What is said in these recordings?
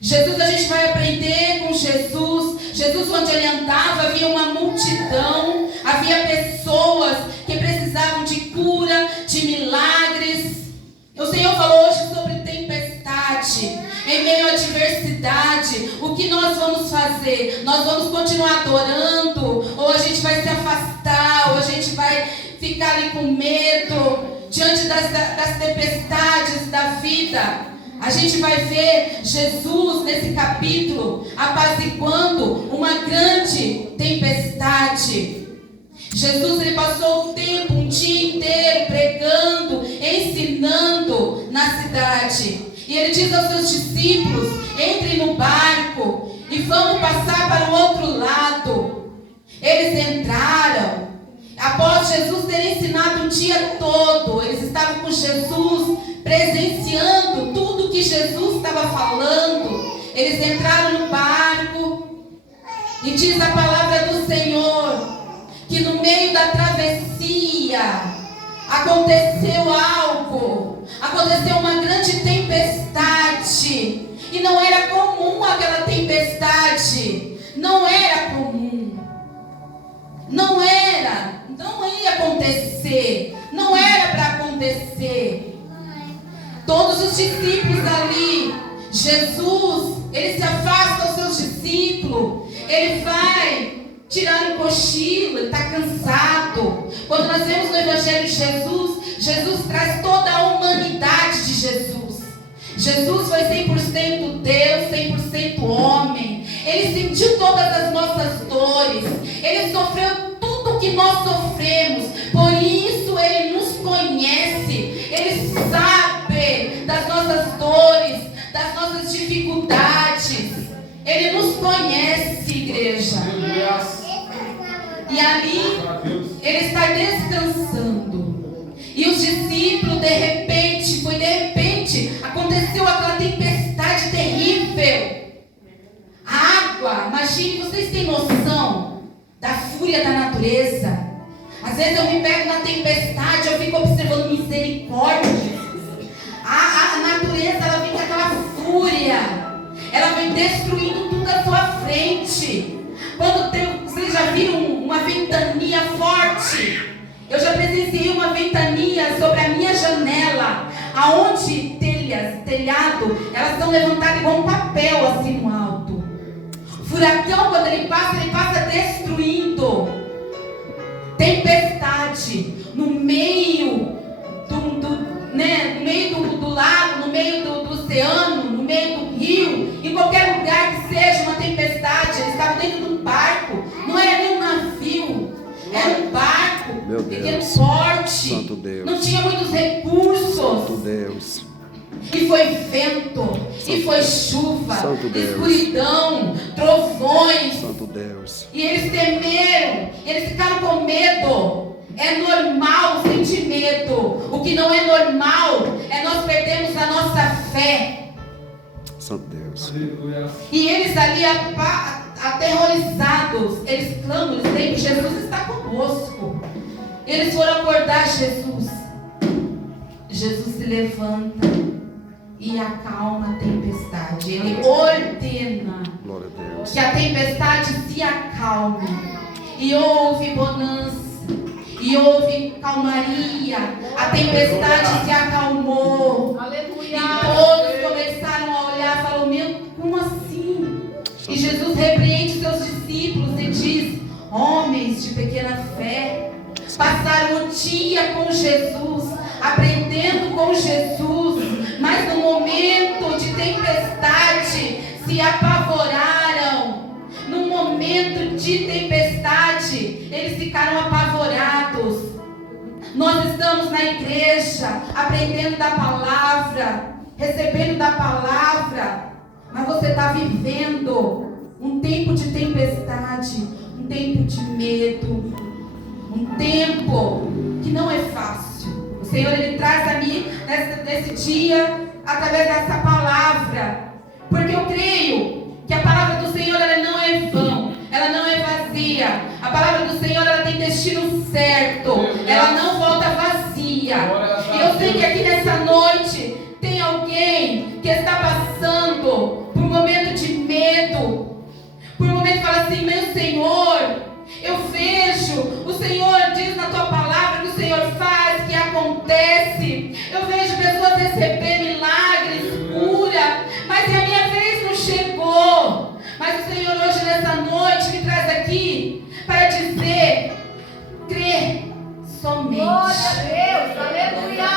Jesus, a gente vai aprender com Jesus. Jesus, onde ele andava, havia uma multidão, havia pessoas que precisavam de cura, de milagres. O Senhor falou hoje sobre tempestade, em meio à adversidade. O que nós vamos fazer? Nós vamos continuar adorando? Ou a gente vai se afastar? Ou a gente vai ficar ali com medo diante das tempestades da vida? A gente vai ver Jesus nesse capítulo apaziguando uma grande tempestade. Jesus, ele passou o tempo, um dia inteiro pregando, ensinando na cidade. E ele diz aos seus discípulos: entrem no barco e vamos passar para o outro lado. Eles entraram. Após Jesus ter ensinado o dia todo, eles estavam com Jesus, presenciando tudo que Jesus estava falando. Eles entraram no barco e diz a palavra do Senhor que no meio da travessia aconteceu algo, aconteceu uma grande tempestade, e não era comum aquela tempestade, não era comum, não ia acontecer, não era para acontecer. Todos os discípulos ali, Jesus, ele se afasta aos seus discípulos, ele vai tirar um cochilo, ele está cansado. Quando nós vemos no Evangelho de Jesus, Jesus traz toda a humanidade de Jesus. Jesus foi 100% Deus, 100% homem. Ele sentiu todas as nossas dores, ele sofreu tudo o que nós sofremos. Por isso ele nos conhece, ele sabe das nossas dores, das nossas dificuldades. Ele nos conhece, igreja. E ali ele está descansando. E os discípulos, de repente, aconteceu aquela tempestade terrível. A água, imagine, vocês têm noção da fúria da natureza? Às vezes eu me pego na tempestade, eu fico observando misericórdia. A natureza, ela vem com aquela fúria, ela vem destruindo tudo à sua frente. Quando vocês já viram uma ventania forte? Eu já presenciei uma ventania sobre a minha janela, aonde telhado, elas são levantadas igual um papel assim no alto. Furacão, quando ele passa destruindo. Tempestade no meio no meio do lago, no meio do oceano, no meio do rio, em qualquer lugar que seja uma tempestade. Eles estavam dentro de um barco, não era nem um navio, era um barco, pequeno porte, Santo Deus. Não tinha muitos recursos. Santo Deus. E foi vento, e foi chuva, Santo Deus. Escuridão, trovões. Santo Deus. E eles temeram, eles ficaram com medo. É normal sentir medo. O que não é normal é nós perdermos a nossa fé. Santo Deus. E eles ali aterrorizados, eles clamam, eles dizem que Jesus está conosco. Eles foram acordar Jesus. Jesus se levanta e acalma a tempestade. Ele ordena que a tempestade se acalme. E houve bonança. E houve calmaria. A tempestade se acalmou. Aleluia. E todos começaram a olhar e falaram: meu, como assim? E Jesus repreende seus discípulos e diz: homens de pequena fé. Passaram o dia com Jesus, aprendendo com Jesus, mas no momento de tempestade se apavoraram. No momento de tempestade, eles ficaram apavorados. Nós estamos na igreja, aprendendo da palavra, recebendo da palavra, mas você está vivendo um tempo de tempestade, um tempo de medo, um tempo que não é fácil. O Senhor, Ele traz a mim nesse dia, através dessa palavra, porque eu creio que a palavra do Senhor, ela não é vã, ela não é vazia. A palavra do Senhor, ela tem destino certo, ela não volta vazia. E eu sei que aqui nessa noite tem alguém que está passando por um momento momento fala assim: meu Senhor, eu vejo, o Senhor diz na tua palavra que o Senhor faz, que acontece. Eu vejo pessoas receber milagres, cura, mas a minha vez não chegou. Mas o Senhor hoje nessa noite me traz aqui para dizer: crê somente. Glória a Deus, aleluia.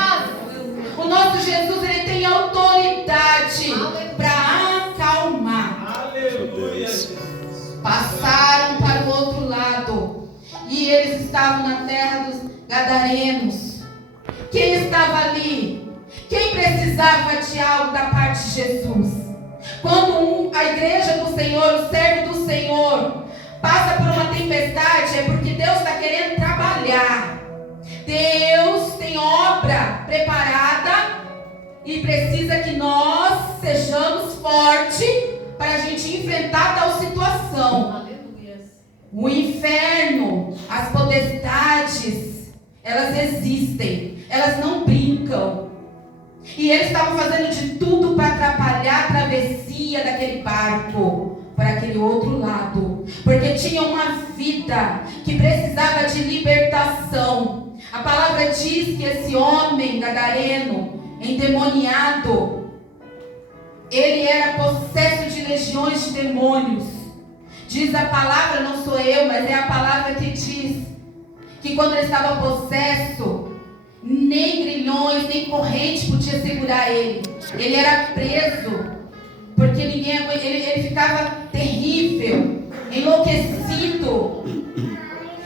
O nosso Jesus, ele tem autoridade para acalmar. Aleluia. Passaram para o outro lado e eles estavam na terra dos Gadarenos. Quem estava ali? Quem precisava de algo da parte de Jesus? Quando a igreja do Senhor, o servo do Senhor, passa por uma tempestade, é porque Deus está querendo trabalhar. Deus tem obra preparada e precisa que nós sejamos fortes para a gente enfrentar tal situação. Aleluia. O inferno, as potestades, elas existem, elas não brincam. E eles estavam fazendo de tudo para atrapalhar a travessia daquele barco para aquele outro lado, porque tinha uma vida que precisava de libertação. A palavra diz que esse homem gadareno, endemoniado, ele era possesso de legiões de demônios. Diz a palavra, não sou eu, mas é a palavra que diz que quando ele estava possesso, nem grilhões, nem corrente podia segurar ele. Ele era preso, porque ele ficava terrível, enlouquecido.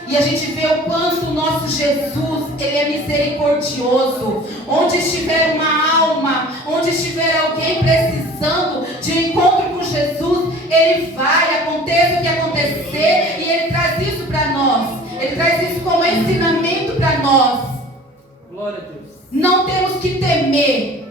E a gente vê o quanto o nosso Jesus, ele é misericordioso. Onde estiver uma alma, onde estiver alguém precisando de um encontro com Jesus, ele vai, aconteça o que acontecer, e ele traz isso para nós. Ele traz isso como ensinamento para nós. Glória a Deus. Não temos que temer.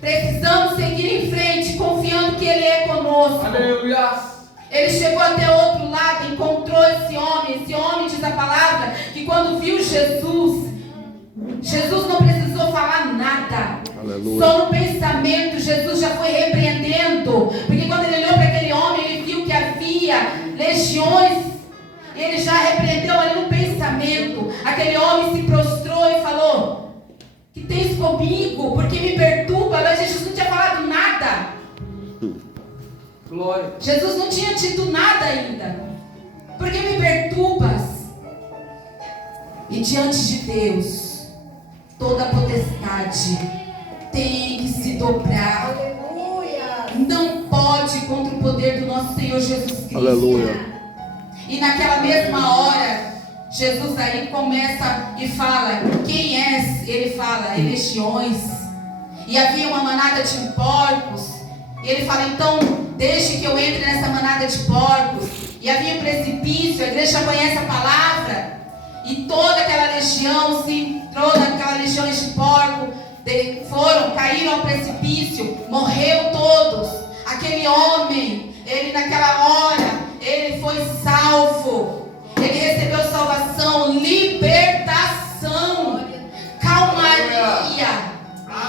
Precisamos seguir em frente, confiando que ele é conosco. Aleluia. Ele chegou até o outro lado, encontrou esse homem. Esse homem, diz a palavra, que quando viu Jesus, Jesus não precisou falar nada. Aleluia. Só no pensamento, Jesus já foi repreendendo. Porque quando ele olhou para aquele homem, ele viu que havia legiões. Ele já repreendeu ali no pensamento. Aquele homem se prostrou e falou: que tens comigo? Porque me perturba. Mas Jesus não tinha falado nada. Glória. Jesus não tinha dito nada ainda. Porque me perturbas? E diante de Deus, toda potestade tem que se dobrar. Aleluia. Não pode contra o poder do nosso Senhor Jesus Cristo. Aleluia. E naquela mesma hora, Jesus aí começa e fala: quem és? Ele fala: legiões. E havia uma manada de porcos. E ele fala: então, deixe que eu entre nessa manada de porcos. E havia um precipício. A igreja já conhece a palavra. E toda aquela legião se entrou naquela legião de porco. Caíram ao precipício. Morreu todos. Aquele homem, ele naquela hora, ele foi salvo. Ele recebeu salvação, libertação, calmaria.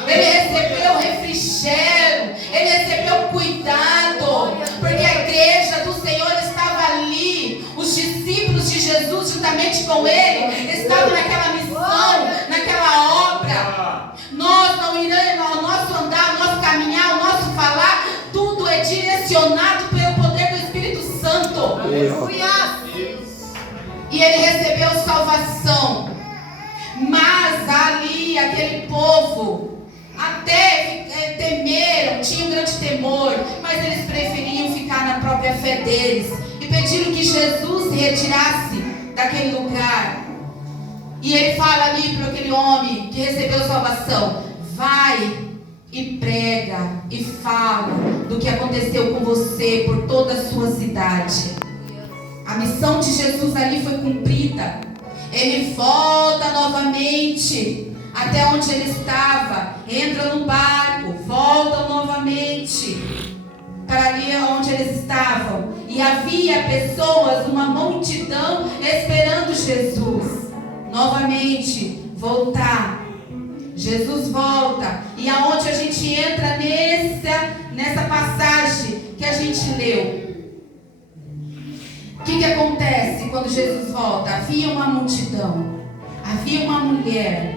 Ele recebeu refrigério. Ele recebeu cuidado. Porque a igreja do Senhor estava ali. Os discípulos de Jesus, juntamente com ele, estavam naquela missão, naquela obra. Nós não iremos, o nosso andar, o nosso caminhar, o nosso falar, tudo é direcionado pelo poder do Espírito Santo. Aleluia. E ele recebeu salvação. Mas ali, aquele povo, até temeram, tinham grande temor, mas eles preferiam ficar na própria fé deles. E pediram que Jesus se retirasse daquele lugar. E ele fala ali para aquele homem que recebeu salvação: vai e prega e fala do que aconteceu com você por toda a sua cidade. A missão de Jesus ali foi cumprida. Ele volta novamente até onde ele estava, entra no barco, voltam novamente para ali onde eles estavam. E havia pessoas, uma multidão esperando Jesus. Novamente, voltar. Jesus volta. E aonde a gente entra nessa passagem que a gente leu. que acontece quando Jesus volta? Havia uma multidão, havia uma mulher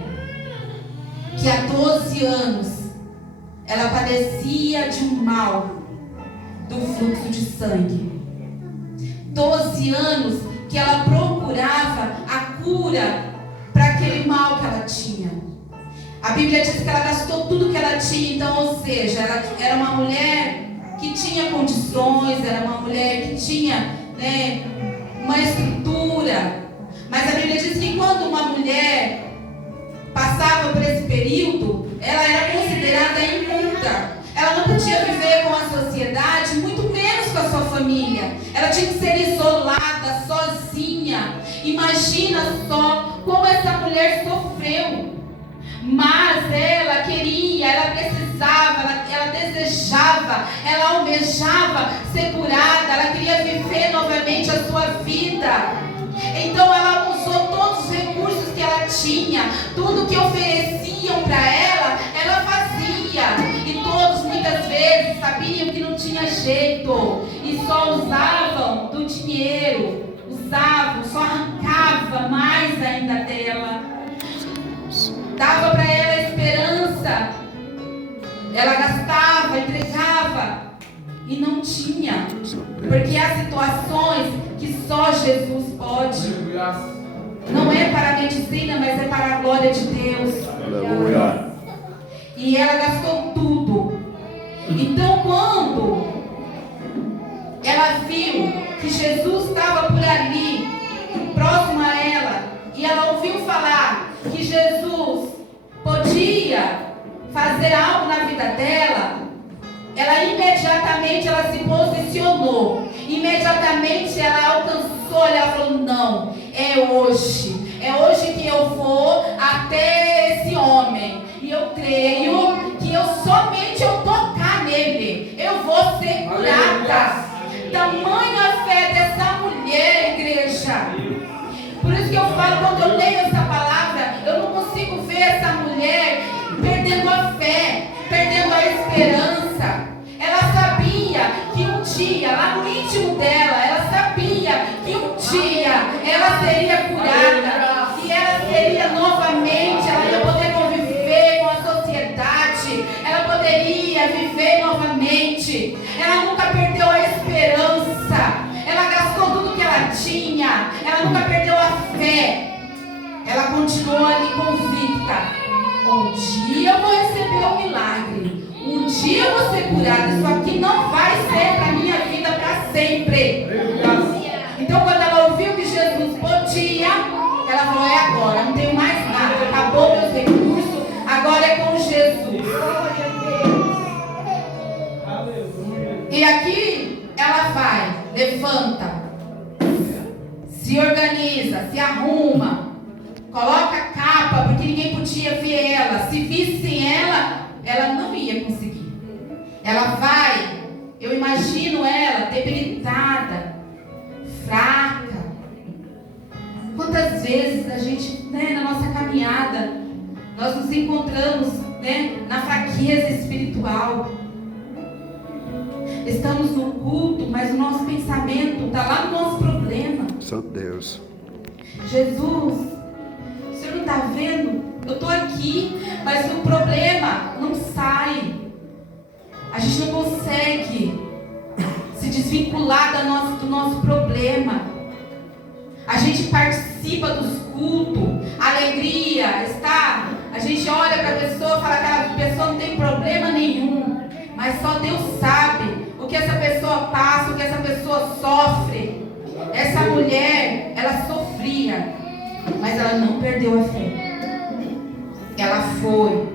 que há 12 anos ela padecia de um mal do fluxo de sangue. 12 anos que ela procurava a cura para aquele mal que ela tinha. A Bíblia diz que ela gastou tudo que ela tinha, então, ou seja, ela era uma mulher que tinha condições, era uma mulher que tinha, né, uma estrutura. Mas a Bíblia diz que quando uma mulher passava por esse período, ela era considerada imunda. Ela não podia viver com a sociedade, muito menos com a sua família. Ela tinha que ser isolada, sozinha. Imagina só como essa mulher sofreu. Mas ela queria, ela precisava, ela desejava, ela almejava ser curada, ela queria viver novamente a sua vida. Então ela usou todos os recursos que ela tinha, tudo que ofereciam para ela, ela fazia. E todos muitas vezes sabiam que não tinha jeito e só usavam do dinheiro, só arrancava mais ainda dela. Dava para ela esperança, ela gastava, entregava e não tinha, porque há situações que só Jesus pode. Não é para a medicina, mas é para a glória de Deus. Aleluia. E ela gastou tudo. Então, quando ela viu que Jesus estava por ali, próximo a ela, e ela ouviu falar que Jesus podia fazer algo na vida dela, ela imediatamente se posicionou. Imediatamente ela alcançou, ela falou: não, é hoje que eu vou até esse homem. E eu creio que somente eu tocar nele, eu vou ser curada. Tamanha fé dessa mulher, igreja. Por isso que eu falo, quando eu leio essa palavra, eu não consigo ver essa mulher perdendo a fé, perdendo a esperança. Ela sabia que um dia, lá no íntimo dela, ela sabia que um dia ela seria curada, que ela seria novamente, ela ia poder conviver com a sociedade, ela poderia viver novamente. Ela nunca perdeu a esperança, ela gastou tudo que ela tinha, ela nunca perdeu a fé. Ela continuou ali convicta: um dia eu vou receber um milagre, um dia eu vou ser curada, isso aqui não vai ser para minha vida para sempre. Então, quando ela ouviu que Jesus podia, ela falou: é agora, não tenho mais nada, acabou meus recursos, agora é com Jesus. E aqui ela vai, levanta, se organiza, se arruma, coloca a capa, porque ninguém podia ver ela. Se vissem ela não ia conseguir. Ela vai, eu imagino ela debilitada, fraca. Quantas vezes a gente, na nossa caminhada, nós nos encontramos, na fraqueza espiritual. Estamos no culto, mas o nosso pensamento está lá no nosso problema. Santo Deus. Jesus, o Senhor não está vendo? Eu estou aqui, mas o problema não sai. A gente não consegue se desvincular do nosso problema. A gente participa dos cultos, a alegria está. A gente olha para a pessoa e fala que aquela pessoa não tem problema nenhum. Mas só Deus sabe o que essa pessoa passa, o que essa pessoa sofre. Essa mulher, ela sofria, mas ela não perdeu a fé. Ela foi.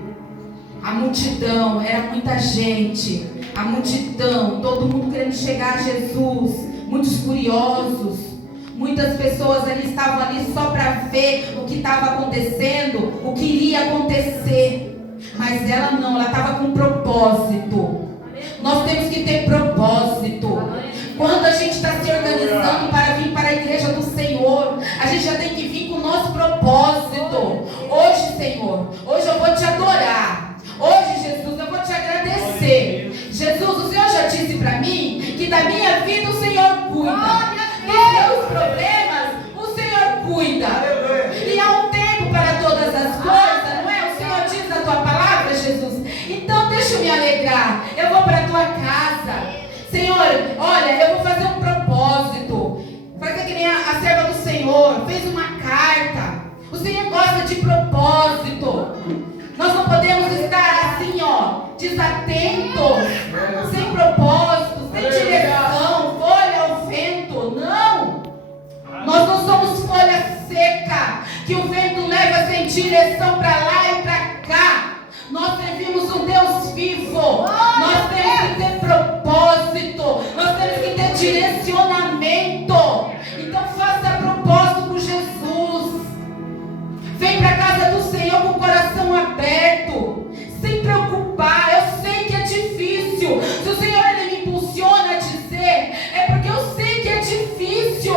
A multidão, era muita gente. A multidão, todo mundo querendo chegar a Jesus. Muitos curiosos. Muitas pessoas ali estavam ali só para ver o que estava acontecendo, o que iria acontecer. Mas ela não, ela estava com propósito. Nós temos que ter propósito. Quando a gente está se organizando para vir para a igreja do Senhor, a gente já tem que vir com o nosso propósito. Hoje, Senhor, hoje eu vou te adorar. Hoje, Jesus, eu vou te agradecer. Jesus, o Senhor já disse para mim que da minha vida o Senhor cuida. Dos meus problemas, o Senhor cuida. E há um tempo para todas as coisas, não é? O Senhor diz na tua palavra, Jesus. Então deixa eu me alegrar. Eu vou para a tua casa. Senhor, olha, eu vou fazer um propósito. Fazer que nem a serva do Senhor fez uma carta. O Senhor gosta de propósito. Nós não podemos estar assim, desatentos, sem propósito, sem direção, folha ao vento. Não! Nós não somos folha seca, que o vento leva sem direção para lá e para cá. Nós servimos um Deus vivo. Nós temos que ter propósito. Nós temos que ter direcionamento. Então faça propósito com Jesus. Vem para a casa do Senhor com o coração aberto, sem preocupar. Eu sei que é difícil. Se o Senhor ele me impulsiona a dizer, é porque eu sei que é difícil.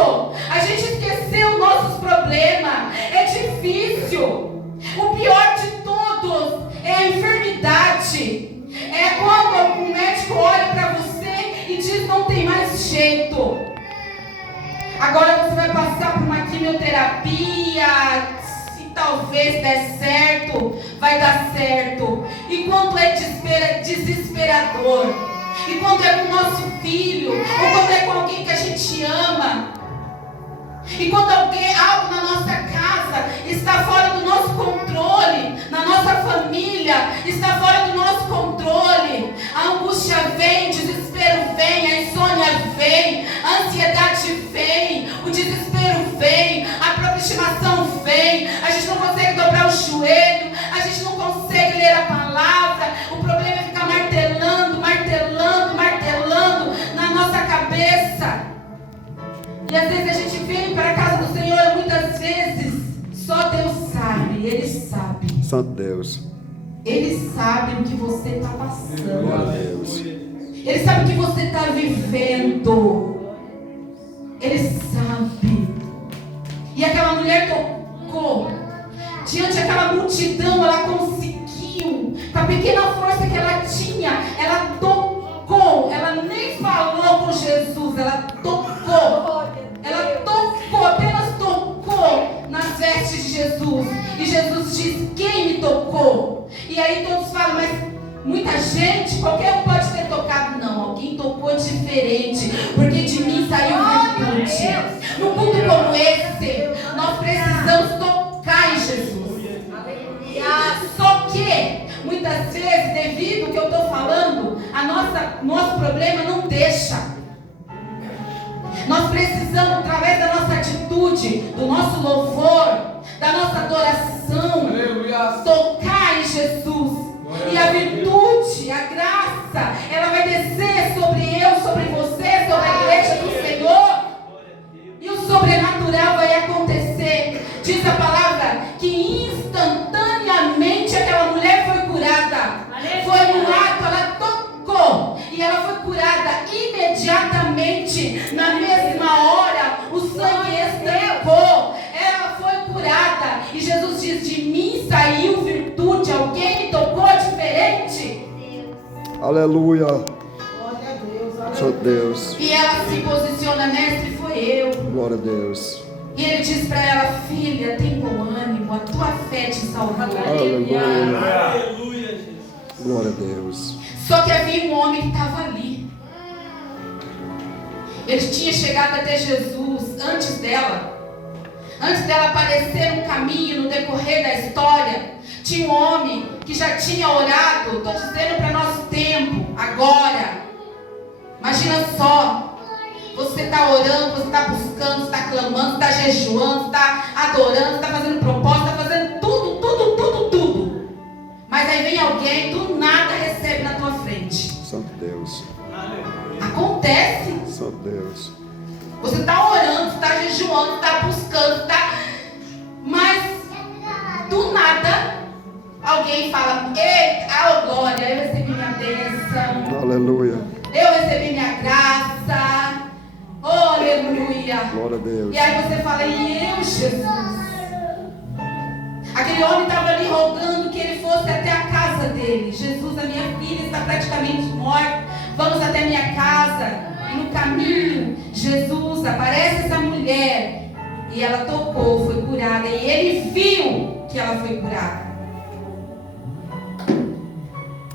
A gente esqueceu nossos problemas. É difícil. O pior de todos é a enfermidade. É quando o médico olha para você e diz: não tem mais jeito. Agora você vai passar por uma quimioterapia. Talvez der certo, vai dar certo. E quanto é desesperador. E quando é com o nosso filho, ou quando é com alguém que a gente ama. E quando algo na nossa casa está fora do nosso controle, na nossa família está fora do nosso controle, a angústia vem, o desespero vem, a insônia vem, a ansiedade vem, o desespero vem, a procrastinação vem, a gente não consegue dobrar o joelho, a gente não consegue ler a palavra, o problema é ficar martelando na nossa cabeça. E às vezes a gente vem para a casa do Senhor, muitas vezes só Deus sabe, Ele sabe. Santo Deus. Ele sabe o que você está passando. Glória a Deus. Ele sabe o que você está vivendo. Ele sabe. E aquela mulher tocou. Diante daquela multidão, ela conseguiu. Com a pequena força que ela tinha, ela tocou. Ela nem falou com Jesus, ela tocou. Ela tocou, apenas tocou nas vestes de Jesus. E Jesus diz: quem me tocou? E aí todos falam: mas muita gente, qualquer um pode ter tocado. Não, alguém tocou diferente, porque de mim saiu virtude. Num culto como esse, nós precisamos tocar em Jesus. Só que muitas vezes, devido ao que eu estou falando, nosso problema não deixa. Nós precisamos, através da nossa atitude, do nosso louvor, da nossa adoração, tocar em Jesus. E a virtude, a graça, ela vai descer sobre eu, sobre você, sobre a igreja do Senhor. E o sobrenatural vai acontecer. Diz a palavra que instantaneamente aquela mulher foi curada. Foi no ato, ela tocou. E ela foi curada imediatamente. Na mesma hora, o sangue estancou. Ela foi curada. E Jesus diz: de mim saiu virtude. Alguém me tocou diferente. Aleluia. Glória a Deus. Santo Deus. E ela se posiciona: mestre, foi eu. Glória a Deus. E ele diz para ela: filha, tem bom ânimo, a tua fé te salvou. Aleluia. Aleluia, Jesus. Glória a Deus. Só que havia um homem que estava ali. Ele tinha chegado até Jesus antes dela. Antes dela aparecer no caminho, no decorrer da história, tinha um homem que já tinha orado. Estou dizendo para nosso tempo, agora. Imagina só. Você está orando, você está buscando, você está clamando, você está jejuando, você está adorando, você está fazendo propósito, está fazendo tudo. Mas aí vem alguém, do nada recebe na tua frente. Santo Deus. Acontece. Santo Deus. Você está orando, está jejuando, está buscando, mas do nada alguém fala: eita, glória, eu recebi minha bênção. Aleluia. Eu recebi minha graça. Oh, aleluia. Glória a Deus. E aí você fala: e eu, Jesus? Aquele homem estava ali rogando que ele fosse até a casa dele. Jesus, a minha filha está praticamente morta. Vamos até minha casa. no caminho, Jesus, aparece essa mulher e ela tocou, foi curada. E ele viu que ela foi curada.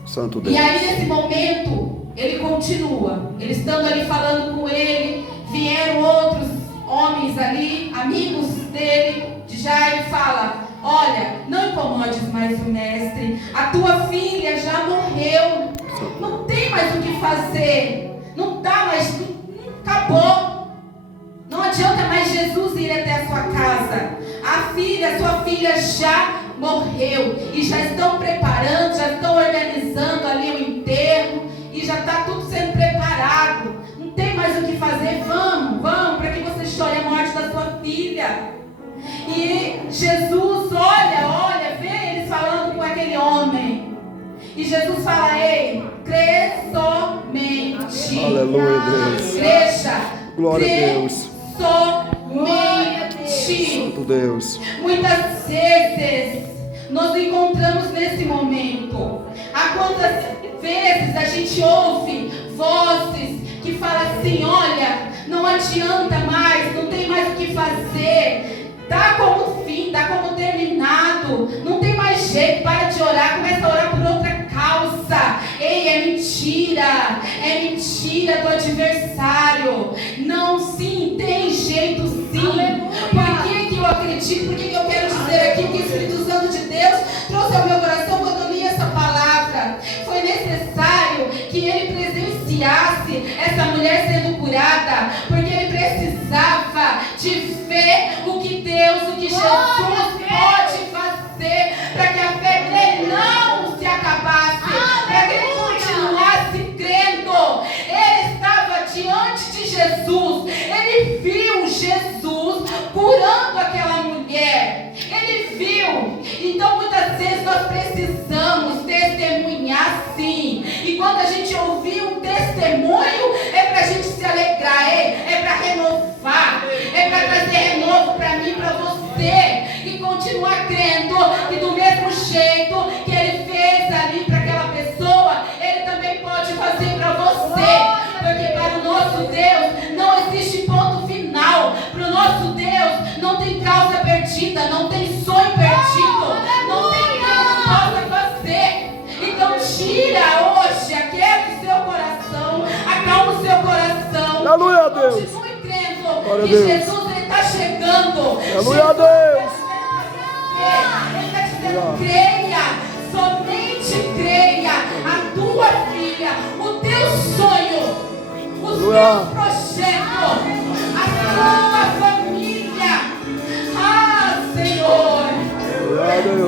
Santo Deus. E aí nesse momento, ele continua. Eles estando ali falando com ele, vieram outros homens ali, amigos dele, de Jairo, e fala: olha, não incomodes mais o mestre, a tua filha já morreu, não tem mais o que fazer, não dá mais, acabou, não adianta mais Jesus ir até a sua casa, sua filha já morreu, e já estão preparando, já estão organizando ali o enterro, e já está tudo sendo preparado, não tem mais o que fazer, vamos, para que você chore a morte da sua filha. E Jesus olha, vê eles falando com aquele homem. E Jesus fala: ei, crê somente. Aleluia, Deus. Igreja, Glória a crê Deus. somente. Santo Deus. Muitas vezes nós nos encontramos nesse momento. Há quantas vezes a gente ouve vozes que falam assim: olha, não adianta mais, não tem mais o que fazer. Dá como fim, dá como terminado, não tem mais jeito, para de orar, começa a orar por outra causa. Ei, é mentira do adversário. Não, sim, tem jeito sim. Por que eu acredito, por que eu quero dizer aqui que o Espírito Santo de Deus trouxe ao meu coração quando eu li essa palavra? Foi necessário que ele presenciasse essa mulher sendo curada, porque ele precisava de ver o que Jesus pode fazer, para que a fé dele não se acabasse, para que ele continuasse crendo. Ele estava diante de Jesus, ele viu Jesus curando aquela mulher, ele viu. Então muitas vezes nós precisamos testemunhar sim, e quando a gente ouvir um testemunho, é para a gente se alegrar, é para renovar, é para trazer renovo para mim, para você, e continuar crendo que do mesmo jeito que ele fez ali para aquela pessoa, ele também pode fazer para você, porque para o nosso Deus não existe ponto final, para o nosso Deus não tem causa perdida, não tem sonho perdido, não tem o que ele possa fazer. Então tira hoje, aquieta o seu coração, acalma o seu coração. Aleluia a Deus. Continue crendo Glória que a Deus. Jesus está chegando. Aleluia a Deus. Ele está dizendo: creia, somente creia. A tua filha, o teu sonho, os teus projetos, a tua família. Ah, Senhor.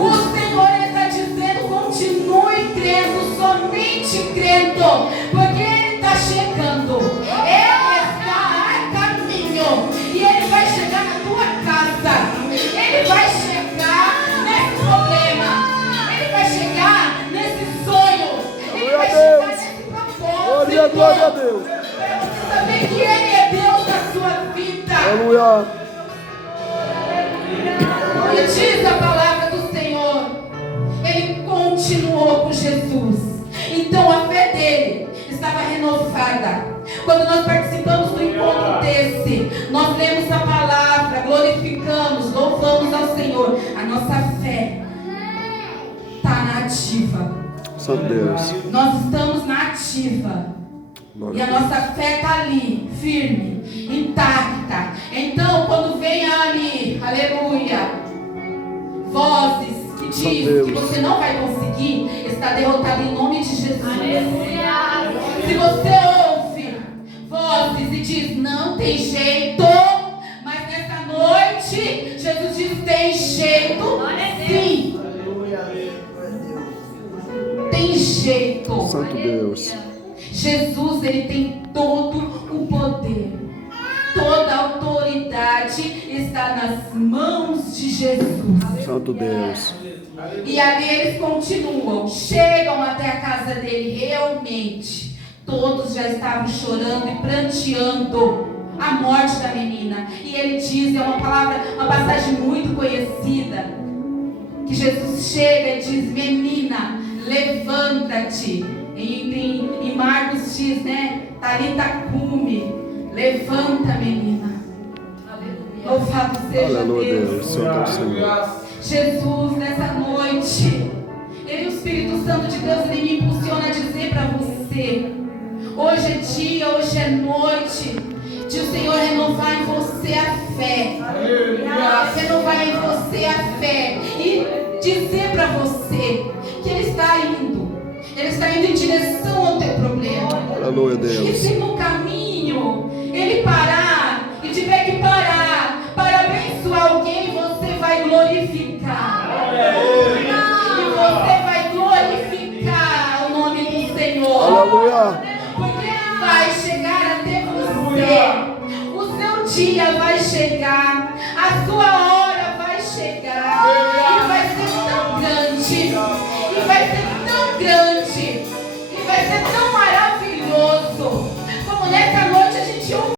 O Senhor está dizendo: continue crendo, somente crendo, porque Ele está chegando. Ele está a caminho e Ele vai chegar na tua casa. Ele vai chegar nesse problema. Ele vai chegar nesse sonho. Ele vai chegar nesse propósito. Glória a Deus. Para você saber que Ele é Deus da sua vida. Aleluia. E diz a palavra do Senhor, ele continuou com Jesus. Então a fé dele estava renovada. Quando nós participamos do encontro desse, nós lemos a palavra, glorificamos, louvamos ao Senhor. A nossa fé está na ativa. Santo Deus. Nós estamos na ativa. E a nossa fé está ali, firme, intacta. Então, quando vem ali, aleluia, vozes que dizem que você não vai conseguir, está derrotado em nome de Jesus. Aleluia. Se você ouve vozes e diz: não tem jeito, mas nessa noite, Jesus diz: tem jeito, sim. Tem jeito. Santo Deus. Jesus, ele tem todo o poder, toda a autoridade está nas mãos de Jesus. Santo Deus. E ali eles continuam, chegam até a casa dele. Realmente todos já estavam chorando e pranteando a morte da menina. E ele diz, é uma palavra, uma passagem muito conhecida, que Jesus chega e diz: menina, levanta-te. Em Marcos diz, né? Talita cume. Levanta, menina. Louvado seja Aleluia, Deus. Deus. Santo é o Senhor. Jesus, nessa noite, ele, o Espírito Santo de Deus, ele me impulsiona a dizer para você: hoje é dia, hoje é noite de o Senhor renovar em você a fé. Renovar em você a fé e dizer para você que Ele está indo em direção ao teu problema. Aleluia, E Deus. se no caminho Ele parar e tiver que parar para abençoar alguém, você vai glorificar. E você vai glorificar o nome do Senhor. Aleluia. Porque Ele vai chegar até você. O seu dia vai chegar. A sua